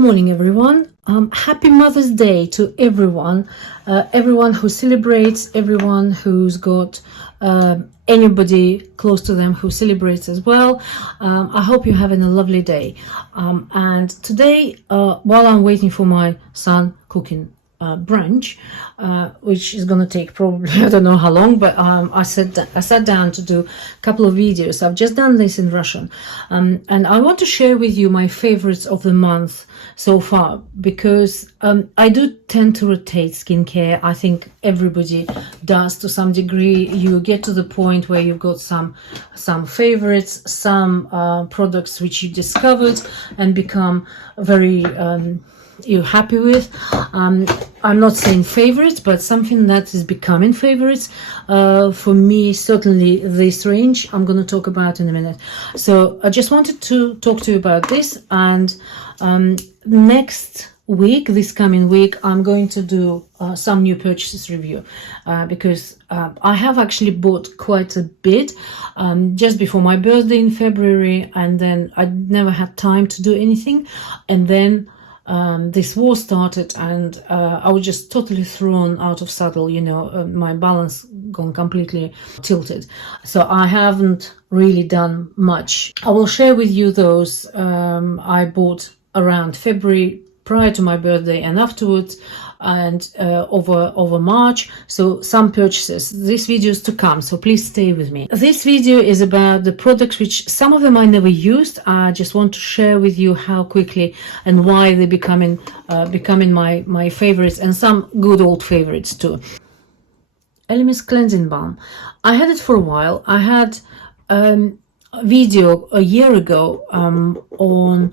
morning, everyone. Happy Mother's Day to everyone. Everyone who celebrates, everyone who's got anybody close to them who celebrates as well. I hope you're having a lovely day. And today, while I'm waiting for my son cooking brunch, which is going to take probably I don't know how long, but I sat down to do a couple of videos. I've just done this in Russian, and I want to share with you my favorites of the month so far, because I do tend to rotate skincare. I think everybody does to some degree. You get to the point where you've got some favorites, some products which you discovered and become very you're happy with. I'm not saying favorites, but something that is becoming favorites. For me, certainly this range I'm going to talk about in a minute. So I just wanted to talk to you about this, and next week, this coming week, I'm going to do some new purchases review, because I have actually bought quite a bit just before my birthday in February, and then I never had time to do anything, and then this war started, and I was just totally thrown out of saddle, my balance gone completely tilted. So I haven't really done much. I will share with you those I bought around February, prior to my birthday and afterwards, and over March. So some purchases. This video is to come, so please stay with me. This video is about the products which some of them I never used. I just want to share with you how quickly and why they're becoming my favorites, and some good old favorites too. Elemis cleansing balm. I had it for a while. I had a video a year ago on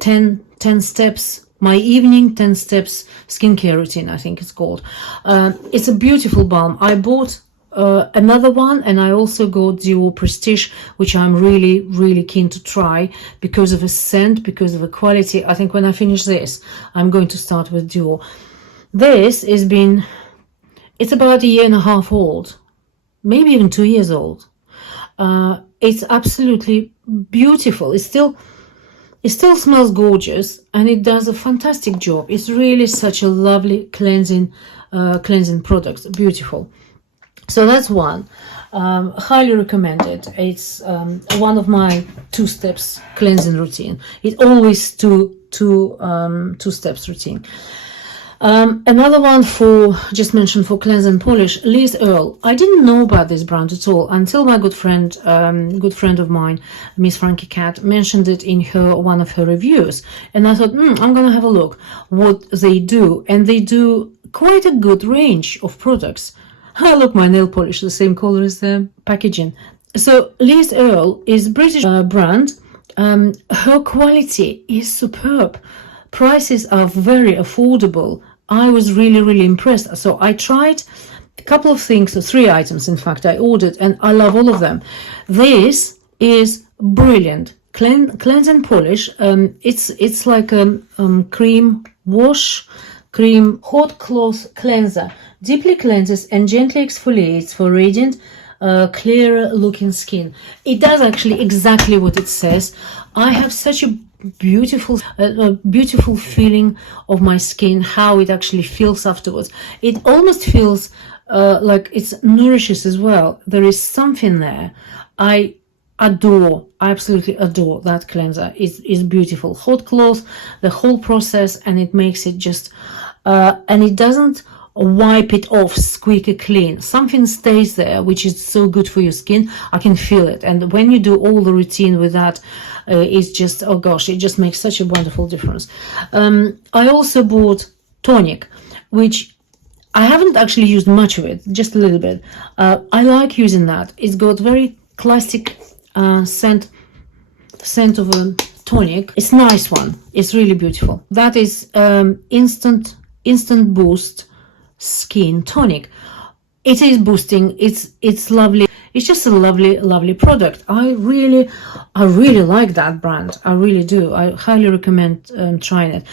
10 steps, my evening 10 steps skincare routine, I think it's called. It's a beautiful balm. I bought another one, and I also got Duo Prestige, which I'm really keen to try because of the scent, because of the quality. I think when I finish this, I'm going to start with Duo. This it's about 1.5 years old, maybe even 2 years old. It's absolutely beautiful. It still smells gorgeous, and it does a fantastic job. It's really such a lovely cleansing product. Beautiful. So that's one. Highly recommended. It's one of my 2 steps cleansing routine. It always two steps routine. Another one just mentioned for cleanse and polish, Liz Earle. I didn't know about this brand at all until my good friend of mine, Miss Frankie Cat, mentioned it in one of her reviews, and I thought, I'm gonna have a look what they do, and they do quite a good range of products. Look, my nail polish, the same color as the packaging. So Liz Earle is a British brand. Her quality is superb. Prices are very affordable. I was really impressed. So I tried a couple of things, 3 items in fact I ordered, and I love all of them. This is brilliant. Cleanse and polish. It's like a cream wash, cream hot cloth cleanser. Deeply cleanses and gently exfoliates for radiant, clearer looking skin. It does actually exactly what it says. I have such a beautiful feeling of my skin, how it actually feels afterwards. It almost feels like it nourishes as well. There is something there. I absolutely adore that cleanser. It's beautiful. Hot cloth, the whole process, and it makes it just and it doesn't wipe it off squeaky clean. Something stays there, which is so good for your skin. I can feel it, and when you do all the routine with that, it's just, oh gosh, it just makes such a wonderful difference. I also bought tonic, which I haven't actually used much of it, just a little bit. I like using that. It's got very classic scent of a tonic. It's a nice one. It's really beautiful. That is instant boost skin tonic. It is boosting. It's lovely. It's just a lovely product. I really like that brand. I really do. I highly recommend trying it.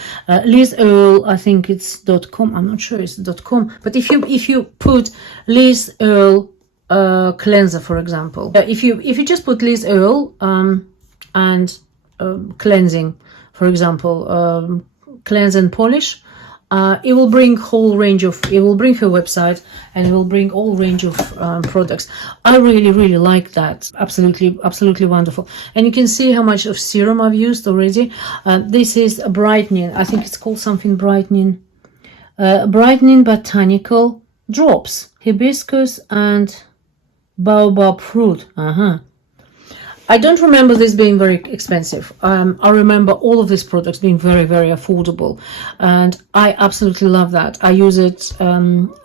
Liz Earle, I think it's .com. I'm not sure it's .com, but if you put Liz Earle cleanser, for example, if you just put Liz Earle and cleansing, for example, Cleanse and Polish. It will bring it will bring her website, and it will bring all range of products. I really like that. Absolutely wonderful. And you can see how much of serum I've used already. This is a brightening. I think it's called something brightening botanical drops, hibiscus and baobab fruit. I don't remember this being very expensive. I remember all of these products being very affordable, and I absolutely love that. I use it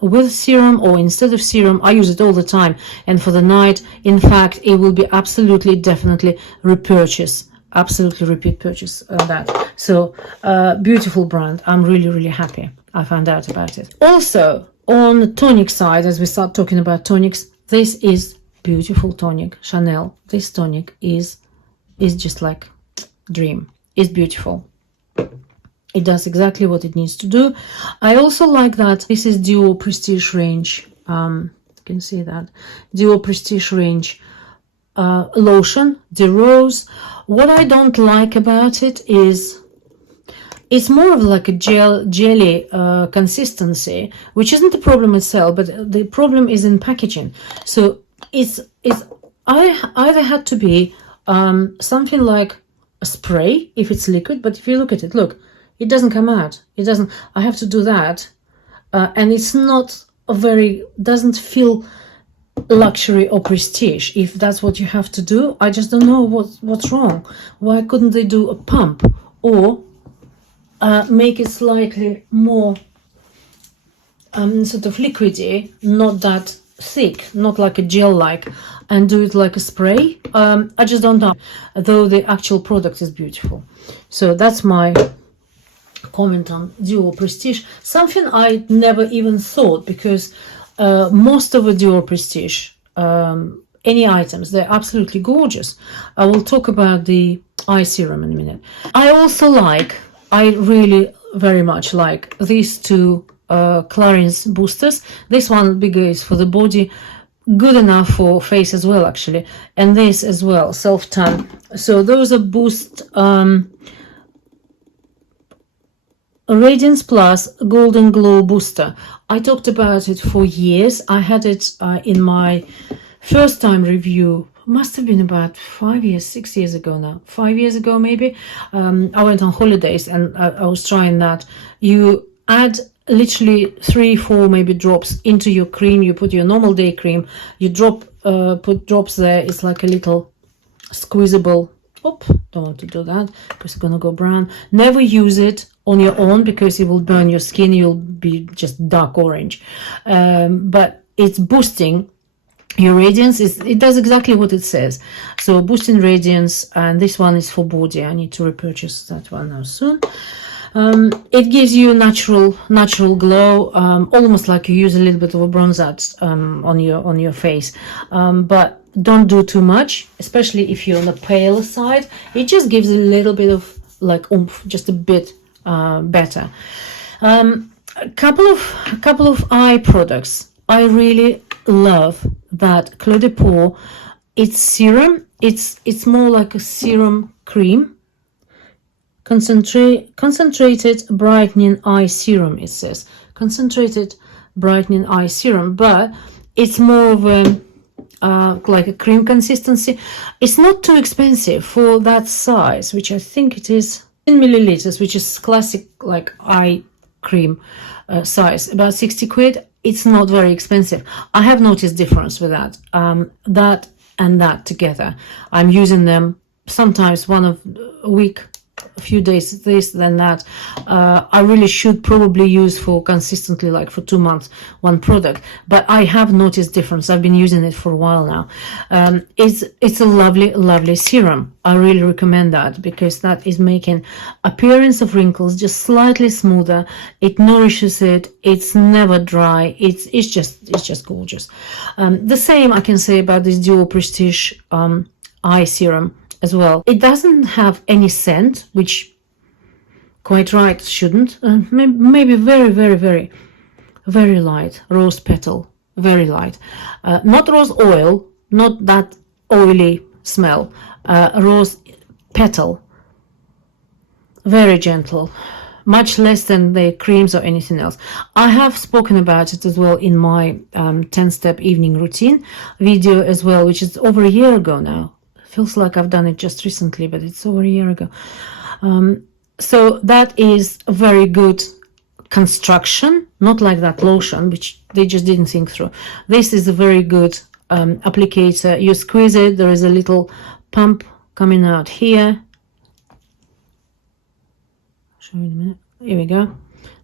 with serum or instead of serum. I use it all the time, and for the night, in fact, it will be definitely repurchase. Absolutely repeat purchase that. So beautiful brand. I'm really happy I found out about it. Also, on the tonic side, as we start talking about tonics, this is beautiful tonic, Chanel. This tonic is just like dream. It's beautiful. It does exactly what it needs to do. I also like that this is Duo Prestige range. You can see that Duo Prestige range lotion, the rose. What I don't like about it is it's more of like a jelly consistency, which isn't the problem itself, but the problem is in packaging. So I either had to be something like a spray if it's liquid, but if you look at it, look, it doesn't come out. It doesn't. I have to do that, and it's not doesn't feel luxury or prestige. If that's what you have to do, I just don't know what's wrong. Why couldn't they do a pump or make it slightly more sort of liquidy, not that thick, not like a gel-like, and do it like a spray? I just don't know, though the actual product is beautiful. So that's my comment on Duo Prestige. Something I never even thought, because most of the Duo Prestige, any items, they're absolutely gorgeous. I will talk about the eye serum in a minute. I really very much like these two Clarins Boosters. This one bigger is for the body, good enough for face as well actually, and this as well, self-tan. So those are Boost Radiance Plus Golden Glow Booster. I talked about it for years. I had it in my first time review, must have been about 5 years, 6 years ago now, 5 years ago maybe. I went on holidays and I was trying that. You add literally 3-4 maybe drops into your cream. You put your normal day cream, you put drops there. It's like a little squeezable. Don't want to do that because it's gonna go brown. Never use it on your own because it will burn your skin. You'll be just dark orange. But it's boosting your radiance. It does exactly what it says. So boosting radiance, and this one is for body. I need to repurchase that one now soon. It gives you natural glow, almost like you use a little bit of a bronzer on your face, but don't do too much, especially if you're on the pale side. It just gives a little bit of like oomph, just a bit better. A couple of eye products. I really love that Clos de Peau. It's serum. It's more like a serum cream. Concentrated brightening eye serum, it says. Concentrated brightening eye serum, but it's more of a like a cream consistency. It's not too expensive for that size, which I think it is 10 milliliters, which is classic like eye cream size, about 60 quid. It's not very expensive. I have noticed difference with that. That and that together. I'm using them sometimes one a week, a few days this, then that. I really should probably use for consistently, like for 2 months, one product. But I have noticed difference. I've been using it for a while now. It's a lovely serum. I really recommend that because that is making appearance of wrinkles just slightly smoother. It nourishes it. It's never dry. It's just gorgeous. The same I can say about this Duo Prestige eye serum as well. It doesn't have any scent, which quite right shouldn't. Maybe very light rose petal, very light. Not rose oil, not that oily smell. Rose petal, very gentle, much less than the creams or anything else. I have spoken about it as well in my 10-step evening routine video as well, which is over a year ago now. Feels like I've done it just recently, but it's over a year ago. So that is a very good construction, not like that lotion, which they just didn't think through. This is a very good applicator. You squeeze it, there is a little pump coming out here. Show you in a minute. Here we go.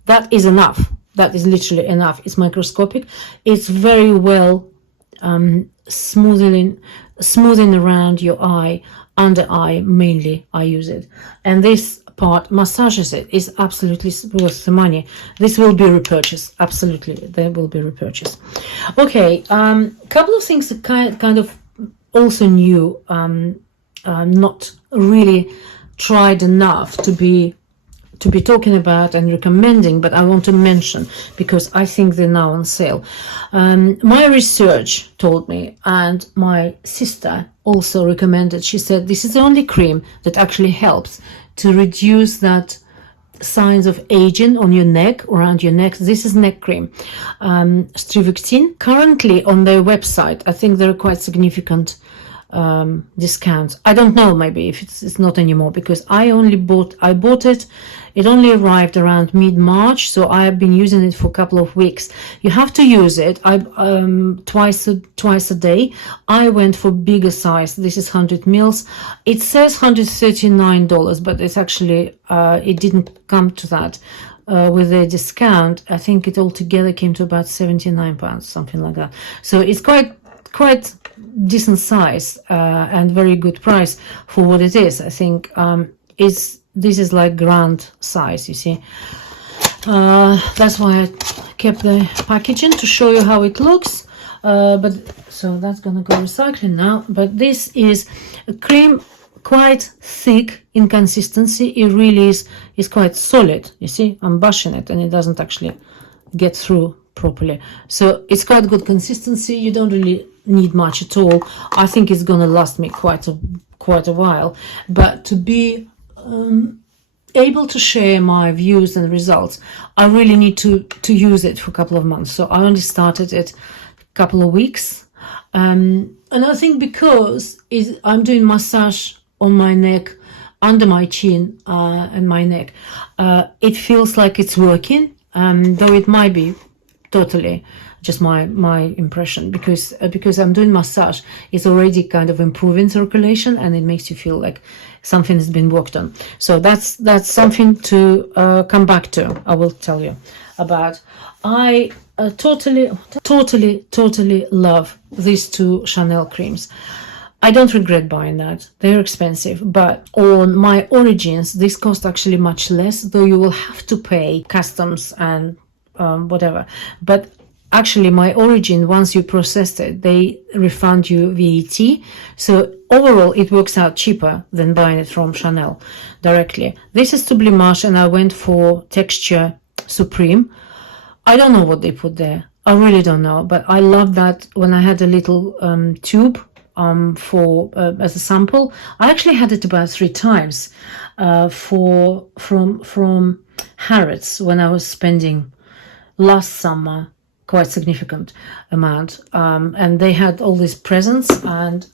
That is enough. That is literally enough. It's microscopic. It's very well smoothing around your eye, under eye mainly. I use it, and this part massages it. Is absolutely worth the money. This will be repurchased. Absolutely, there will be repurchased. Okay, couple of things that kind of also new, not really tried enough to be talking about and recommending, but I want to mention because I think they're now on sale. My research told me, and my sister also recommended, she said this is the only cream that actually helps to reduce that signs of aging on your neck, around your neck. This is neck cream, Strivectin. Currently on their website, I think there are quite significant discounts. I don't know, maybe if it's not anymore, because I bought it. It only arrived around mid-March, so I have been using it for a couple of weeks. You have to use it twice a day. I went for bigger size. This is 100 mils. It says $139, but it's actually it didn't come to that with a discount. I think it altogether came to about £79, something like that. So it's quite decent size and very good price for what it is. I think this is like grand size, you see. That's why I kept the packaging to show you how it looks. But so that's gonna go recycling now. But this is a cream, quite thick in consistency. It really is quite solid. You see, I'm brushing it and it doesn't actually get through properly. So it's quite good consistency. You don't really need much at all. I think it's gonna last me quite a while. But to be able to share my views and results, I really need to use it for a couple of months. So I only started it a couple of weeks, and I think because I'm doing massage on my neck, under my chin and my neck, it feels like it's working, though it might be totally just my impression, because I'm doing massage. It's already kind of improving circulation, and it makes you feel like something has been worked on. So that's something to come back to. I will tell you about. I totally love these two Chanel creams. I don't regret buying that. They're expensive, but on my Origins, this cost actually much less, though you will have to pay customs and whatever. But actually, my Origin, once you process it, they refund you VAT. So overall, it works out cheaper than buying it from Chanel directly. This is Sublimash, and I went for Texture Supreme. I don't know what they put there. I really don't know. But I love that when I had a little tube as a sample. I actually had it about 3 times from Harrods when I was spending last summer quite significant amount, and they had all these presents, and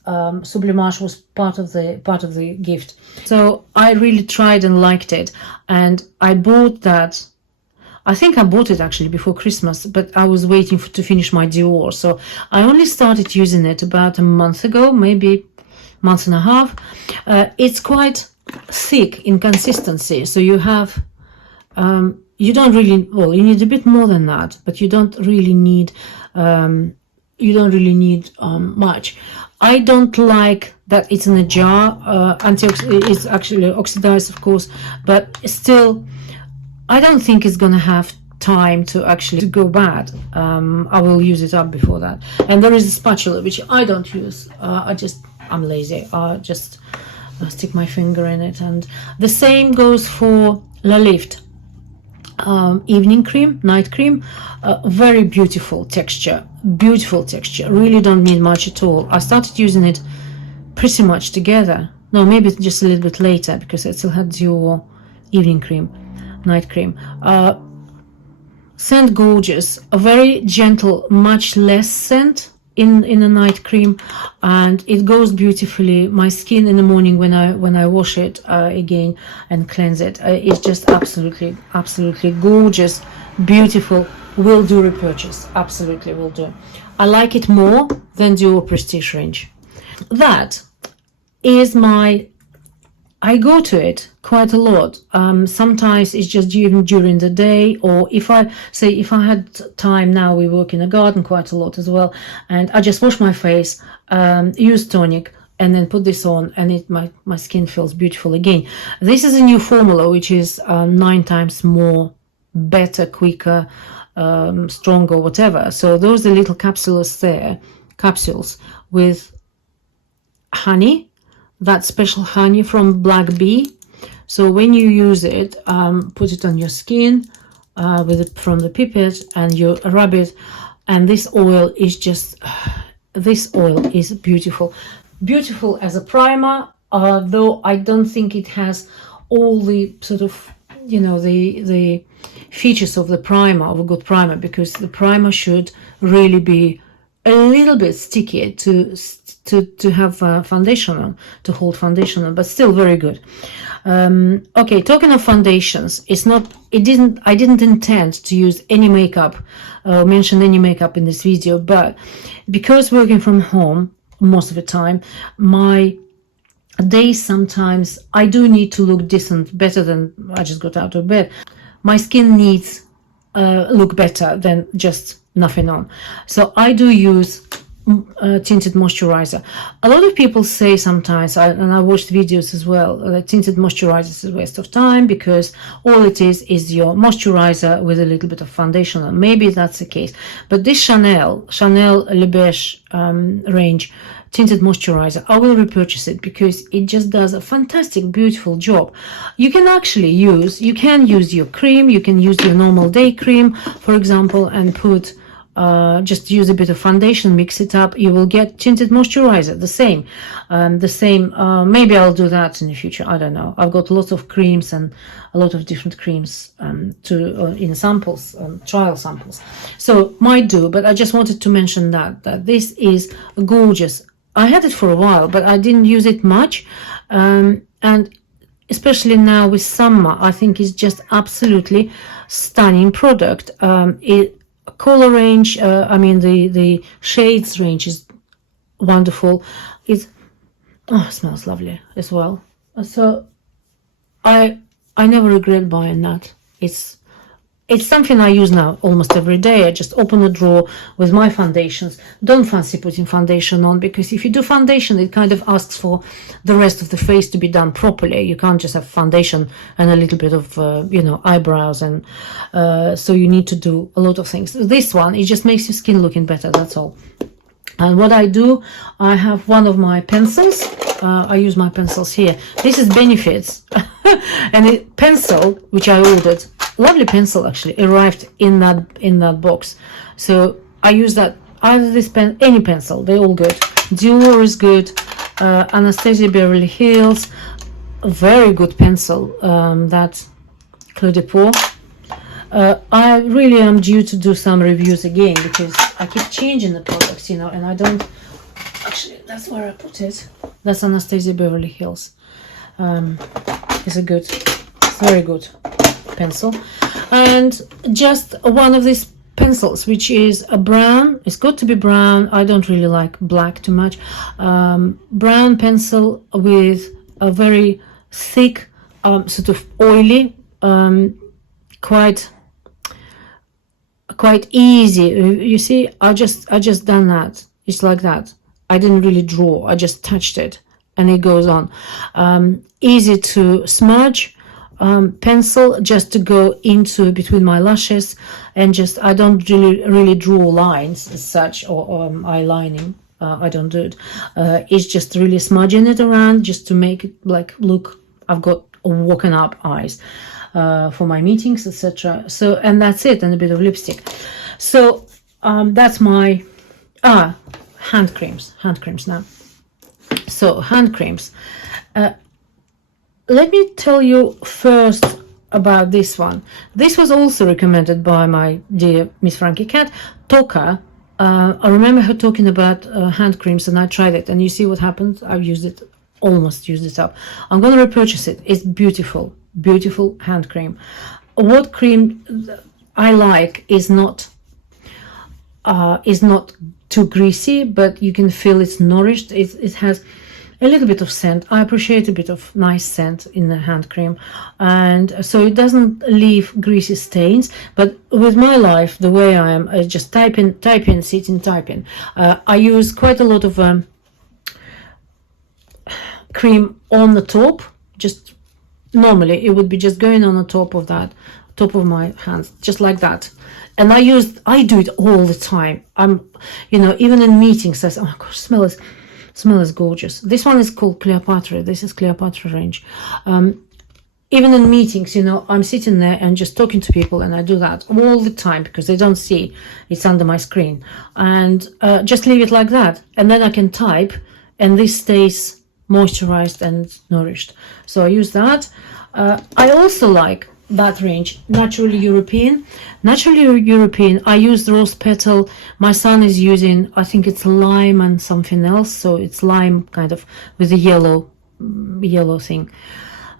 Sublimash was part of the gift. So I really tried and liked it, and I bought that. I think I bought it actually before Christmas, but I was waiting to finish my Dior. So I only started using it about a month ago, maybe month and a half. It's quite thick in consistency, so you have you don't really, well, you need a bit more than that, but you don't really need much. I don't like that it's in a jar. It's actually oxidized, of course, but still, I don't think it's gonna have time to actually go bad. I will use it up before that. And there is a spatula which I don't use. I'm lazy. I just stick my finger in it. And the same goes for La Lift evening cream, night cream. Very beautiful texture, really don't need much at all. I started using it pretty much together, no, maybe just a little bit later, because I still had Dior evening cream, night cream. Scent gorgeous, a very gentle, much less scent in a night cream, and it goes beautifully. My skin in the morning when I wash it again and cleanse it, it's just absolutely gorgeous, beautiful. Will do repurchase, absolutely will do. I like it more than Duo Prestige range. That is my, I go to it quite a lot. Sometimes it's just during the day, or if I had time. Now we work in the garden quite a lot as well, and I just wash my face, use tonic, and then put this on, and my skin feels beautiful again. This is a new formula which is 9 times more better, quicker, stronger, whatever. So those are little capsules there, capsules with honey, that special honey from black bee. So when you use it, put it on your skin from the pipette, and you rub it, and this oil is just beautiful as a primer, though I don't think it has all the sort of, you know, the features of the primer, of a good primer, because the primer should really be a little bit sticky to have foundation on, to hold foundation on, but still very good. Okay, talking of foundations, I didn't intend to use any makeup, mention any makeup in this video, but because working from home most of the time, my days sometimes I do need to look decent, better than I just got out of bed. My skin needs look better than just nothing on, so I do use tinted moisturizer. A lot of people say sometimes, and I watched videos as well, tinted moisturizer is a waste of time because all it is your moisturizer with a little bit of foundation on. Maybe that's the case, but this Chanel Le Beige range tinted moisturizer, I will repurchase it because it just does a fantastic, beautiful job. You can use your cream, you can use your normal day cream, for example, and put just use a bit of foundation, mix it up, you will get tinted moisturizer, the same. Maybe I'll do that in the future, I don't know. I've got lots of creams and a lot of different creams in samples, trial samples, so might do, but I just wanted to mention that this is gorgeous. I had it for a while, but I didn't use it much, and especially now with summer, I think it's just absolutely stunning product. Color range, I mean the shades range is wonderful. It smells lovely as well. So I never regret buying that. It's something I use now almost every day. I just open a drawer with my foundations. Don't fancy putting foundation on, because if you do foundation, it kind of asks for the rest of the face to be done properly. You can't just have foundation and a little bit of eyebrows, and so you need to do a lot of things. This one, it just makes your skin looking better, that's all. And what I do, I have one of my pencils. I use my pencils here. This is Benefits and the pencil which I ordered, lovely pencil actually, arrived in that box. So I use that, either this pen, any pencil, they're all good. Dior is good, Anastasia Beverly Hills, a very good pencil, that's Cleopatra. I really am due to do some reviews again, because I keep changing the products, and I don't actually, that's where I put it. That's Anastasia Beverly Hills. It's very good pencil. And just one of these pencils, which is a brown, it's got to be brown, I don't really like black too much, brown pencil with a very thick, sort of oily, quite easy. You see, I just done that. It's like that. I didn't really draw, I just touched it and it goes on. Easy to smudge pencil, just to go into between my lashes, and just, I don't really draw lines as such, or eyelining. I don't do it. It's just really smudging it around, just to make it like look, I've got woken up eyes for my meetings, etc. So, and that's it, and a bit of lipstick. So that's my hand creams now. So hand creams, let me tell you first about this one. This was also recommended by my dear Miss Frankie Cat, Toka. I remember her talking about hand creams, and I tried it, and you see what happened. I've used it, almost used it up. I'm going to repurchase it. It's beautiful, beautiful hand cream. What cream I like is not too greasy, but you can feel it's nourished. It has a little bit of scent. I appreciate a bit of nice scent in the hand cream, and so it doesn't leave greasy stains. But with my life, the way I am, I just type in, sit in, type in. I use quite a lot of cream on the top. Just normally it would be just going on the top of that, top of my hands, just like that. And I do it all the time. Even in meetings, I say, oh my gosh, smell is gorgeous. This one is called Cleopatra. This is Cleopatra range. Even in meetings, I'm sitting there and just talking to people, and I do that all the time because they don't see it's under my screen. And just leave it like that. And then I can type, and this stays moisturized and nourished. So I use that. I also like that range, Naturally European. Naturally European, I use the rose petal. My son is using, I think it's lime and something else, so it's lime kind of with a yellow thing,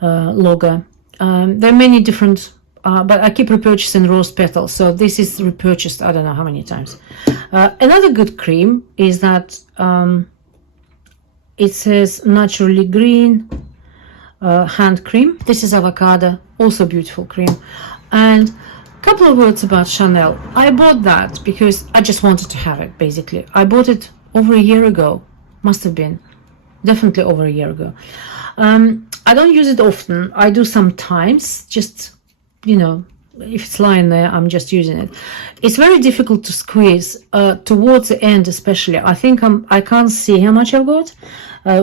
logo. There are many different, but I keep repurchasing rose petal, so this is repurchased I don't know how many times. Another good cream is that it says Naturally Green hand cream. This is avocado, also beautiful cream. And a couple of words about Chanel. I bought that because I just wanted to have it, basically. I bought it over a year ago. Must have been definitely over a year ago. I don't use it often. I do sometimes, just if it's lying there, I'm just using it. It's very difficult to squeeze towards the end, especially. I think I can't see how much I've got,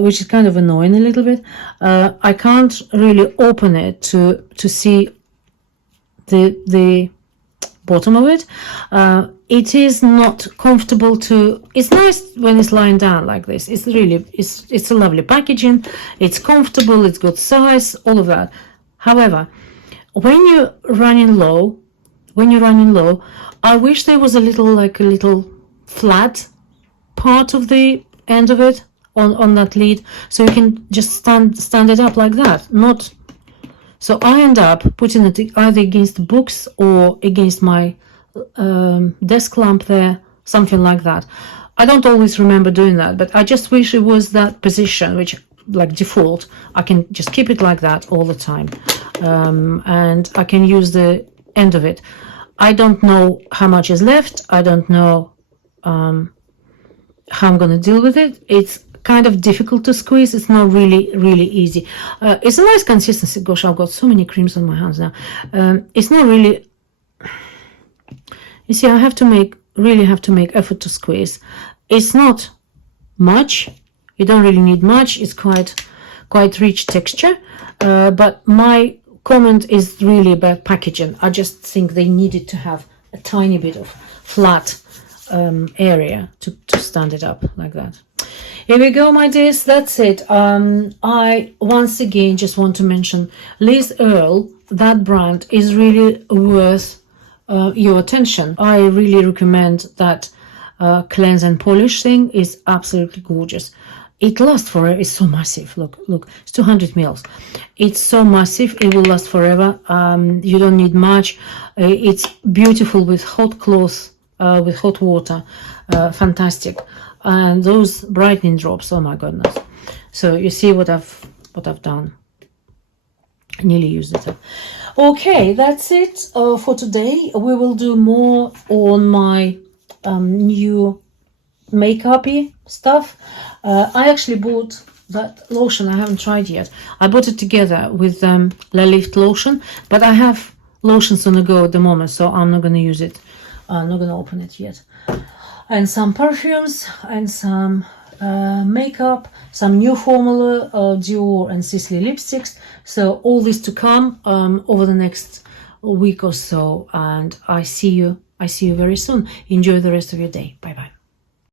which is kind of annoying a little bit. I can't really open it to see the bottom of it. It is not comfortable to. It's nice when it's lying down like this. It's a lovely packaging. It's comfortable. It's good size. All of that. However, when you're running low, I wish there was a little flat part of the end of it on that lid, so you can just stand it up like that. So I end up putting it either against the books or against my desk lamp there, something like that. I don't always remember doing that, but I just wish it was that position, which like default, I can just keep it like that all the time. And I can use the end of it. I don't know how much is left. I don't know how I'm going to deal with it. It's kind of difficult to squeeze. It's not really easy. It's a nice consistency. Gosh, I've got so many creams on my hands now. It's not really. You see, I really have to make effort to squeeze. It's not much. You don't really need much. It's quite rich texture. But my comment is really about packaging. I just think they needed to have a tiny bit of flat area to stand it up like that. Here we go, my dears. That's it. I once again just want to mention Liz Earle. That brand is really worth your attention. I really recommend that cleanse and polish thing. Is absolutely gorgeous. It lasts forever. It's so massive. Look, it's 200 mils. It's so massive. It will last forever. You don't need much. It's beautiful with hot cloth, with hot water. Fantastic. And those brightening drops. Oh my goodness. So you see what I've done. I nearly used it up. Okay, that's it for today. We will do more on my new makeup-y stuff. I actually bought that lotion. I haven't tried yet. I bought it together with La Lift lotion, but I have lotions on the go at the moment, so I'm not going to use it. I'm not going to open it yet. And some perfumes and some makeup, some new formula, Dior and Sisley lipsticks. So all this to come over the next week or so, and I see you very soon. Enjoy the rest of your day. Bye bye.